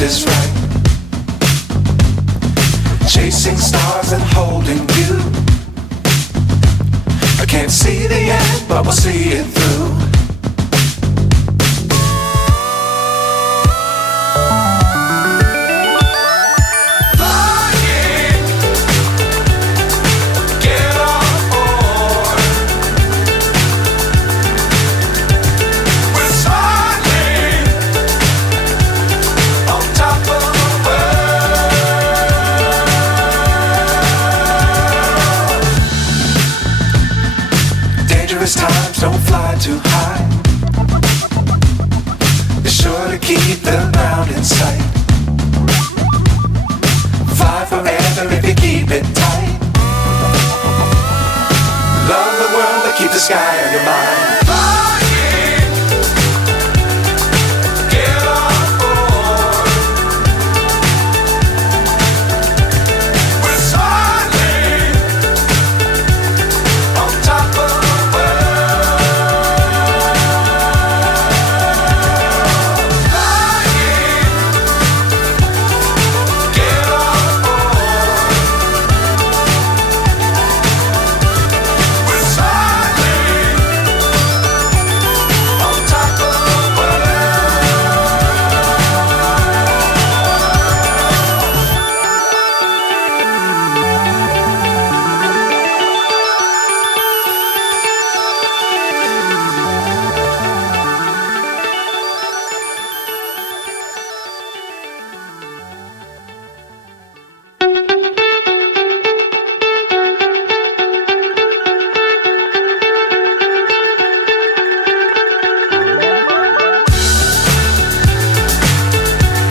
just is right. Chasing stars and holding you. I can't see the end, but we'll see it through. Times don't fly too high. Be sure to keep the ground in sight. Fly forever if you keep it tight. Love the world but keep the sky on your mind.